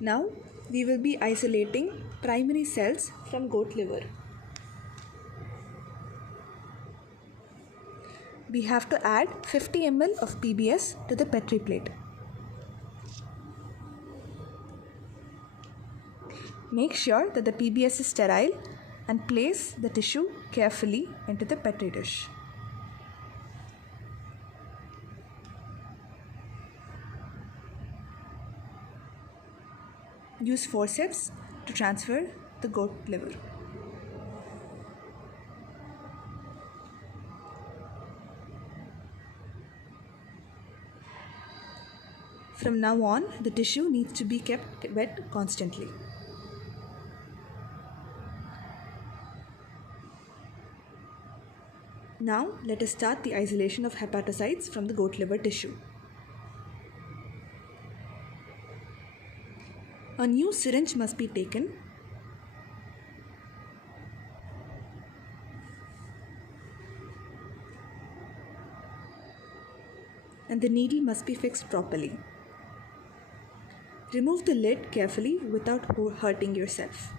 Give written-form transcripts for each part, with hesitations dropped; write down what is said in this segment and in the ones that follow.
Now we will be isolating primary cells from goat liver. We have to add 50 ml of PBS to the Petri plate. Make sure that the PBS is sterile and place the tissue carefully into the Petri dish. Use forceps to transfer the goat liver. From now on, the tissue needs to be kept wet constantly. Now, let us start the isolation of hepatocytes from the goat liver tissue. A new syringe must be taken. And the needle must be fixed properly. Remove the lid carefully without hurting yourself.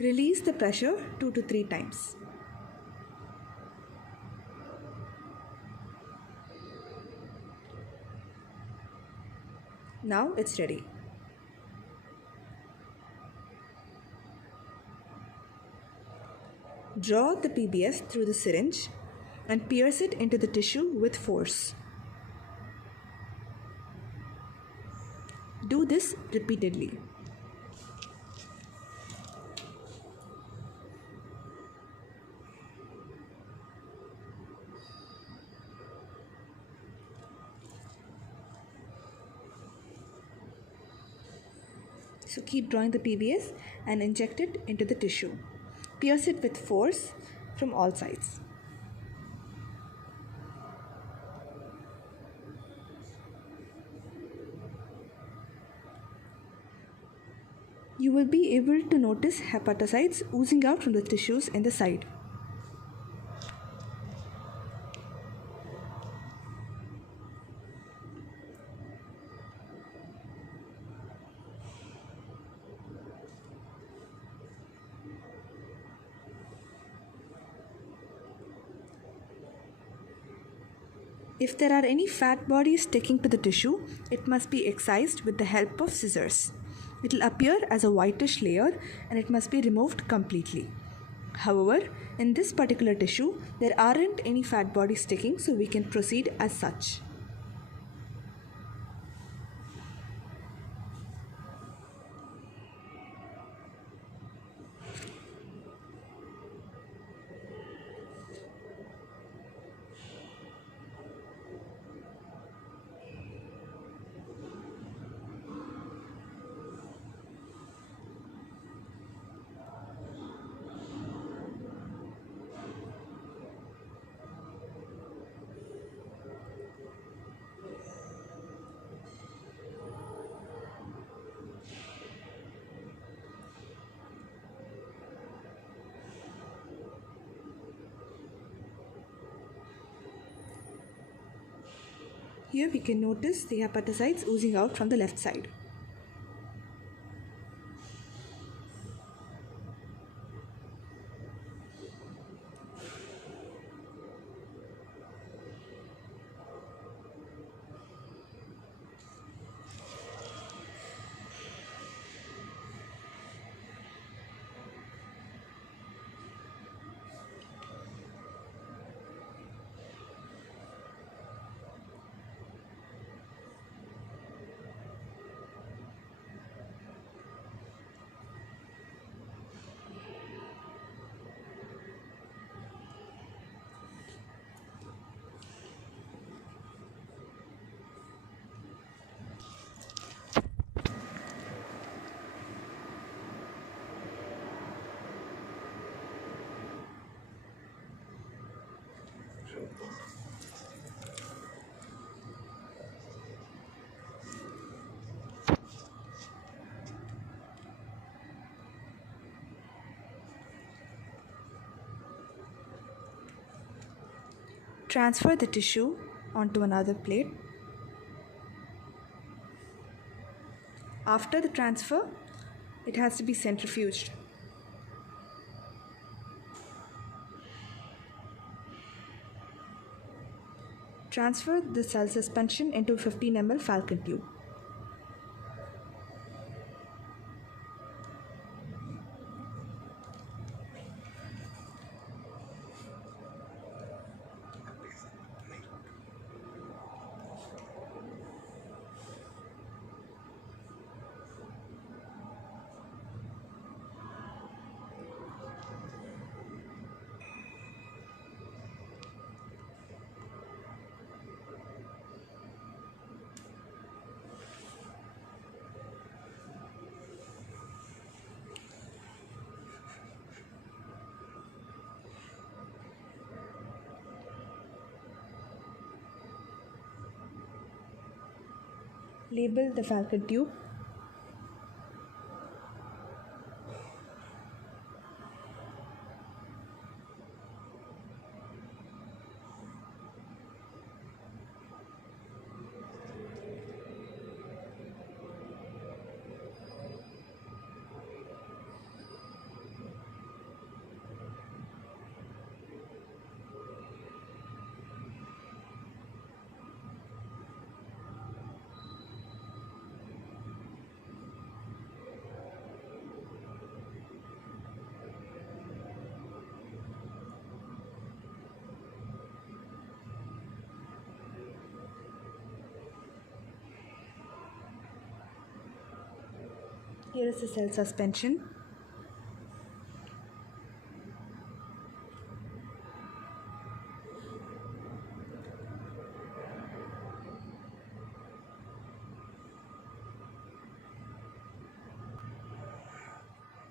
Release the pressure 2 to 3 times. Now it's ready. Draw the PBS through the syringe and pierce it into the tissue with force. Do this repeatedly. So keep drawing the PBS and inject it into the tissue. Pierce it with force from all sides. You will be able to notice hepatocytes oozing out from the tissues in the side. If there are any fat bodies sticking to the tissue, it must be excised with the help of scissors. It will appear as a whitish layer and it must be removed completely. However, in this particular tissue, there aren't any fat bodies sticking, so we can proceed as such. Here we can notice the hepatocytes oozing out from the left side. Transfer the tissue onto another plate. After the transfer, it has to be centrifuged. Transfer the cell suspension into a 15 ml falcon tube. Label the falcon tube. Here is the cell suspension.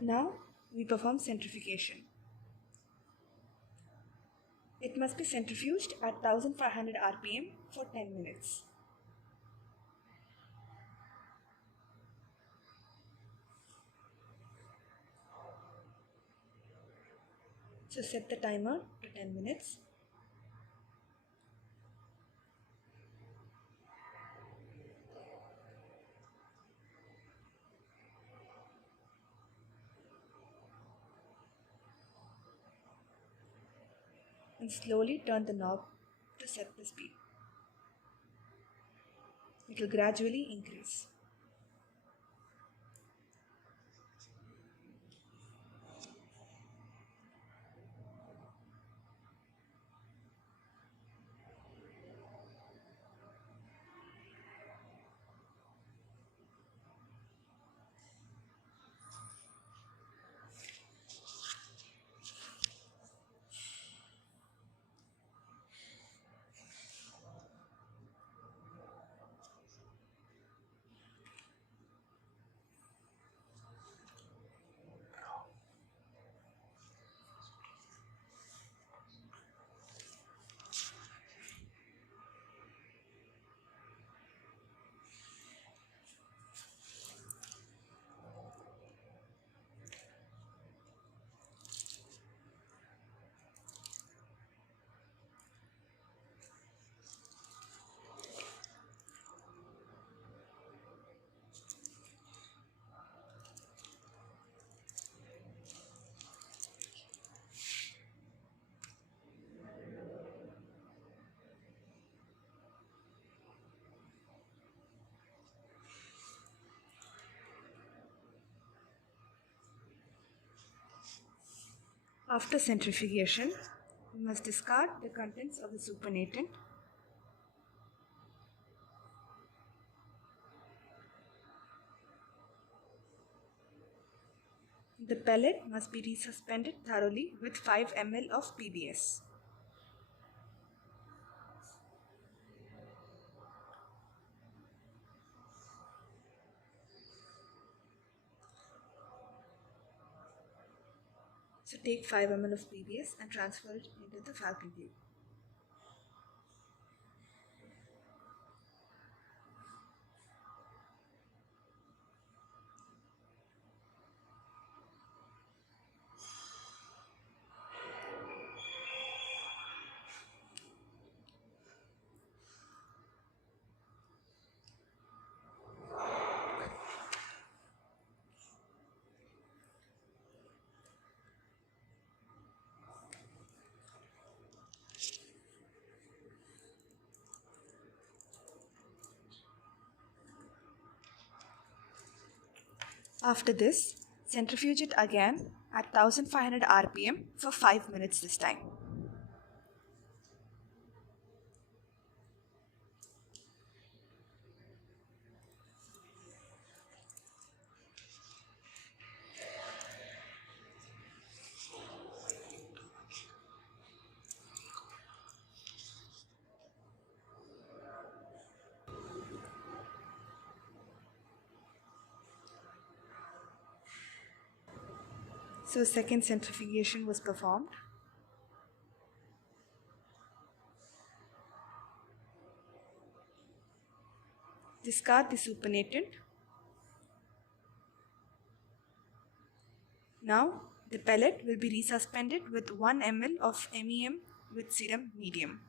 Now we perform centrifugation. It must be centrifuged at 1500 rpm for 10 minutes. So set the timer to 10 minutes. And slowly turn the knob to set the speed. It will gradually increase. After centrifugation, we must discard the contents of the supernatant. The pellet must be resuspended thoroughly with 5 ml of PBS. So take 5 ml of PBS and transfer it into the falcon tube. After this, centrifuge it again at 1500 rpm for 5 minutes this time. So second centrifugation was performed. Discard the supernatant. Now the pellet will be resuspended with 1 ml of MEM with serum medium.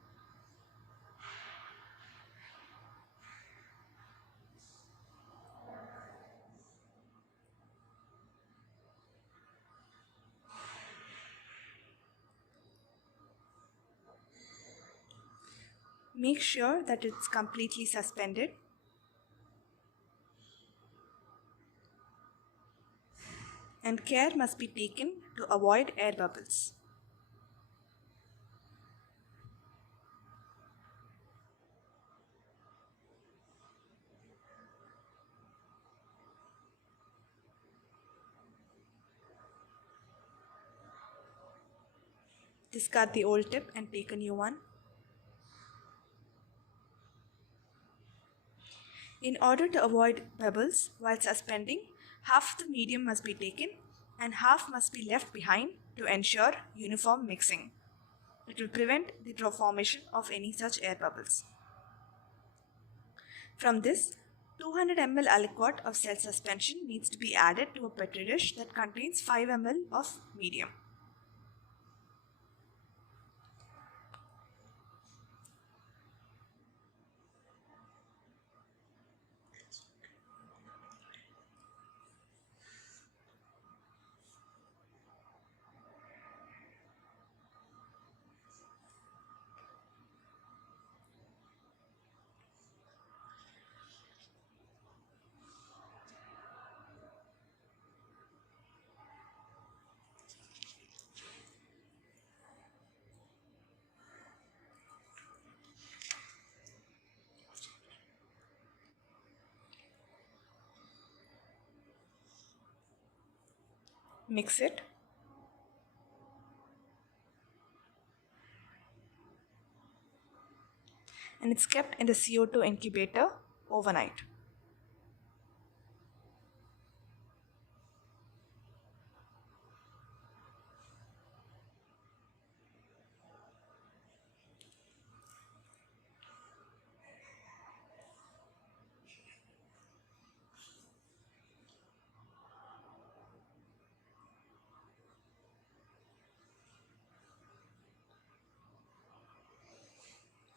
Make sure that it's completely suspended. And care must be taken to avoid air bubbles. Discard the old tip and take a new one. In order to avoid bubbles while suspending, half the medium must be taken and half must be left behind to ensure uniform mixing. It will prevent the formation of any such air bubbles. From this, 200 ml aliquot of cell suspension needs to be added to a petri dish that contains 5 ml of medium. Mix it. And it's kept in the CO2 incubator overnight.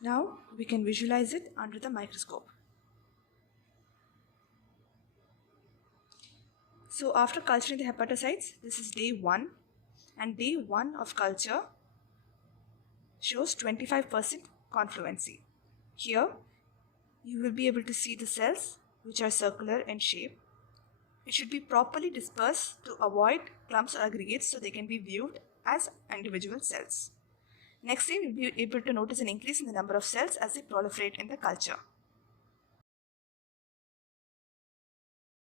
Now we can visualize it under the microscope. So after culturing the hepatocytes, this is day 1, and day 1 of culture shows 25% confluency. Here you will be able to see the cells which are circular in shape. It should be properly dispersed to avoid clumps or aggregates so they can be viewed as individual cells. Next day, we'll be able to notice an increase in the number of cells as they proliferate in the culture.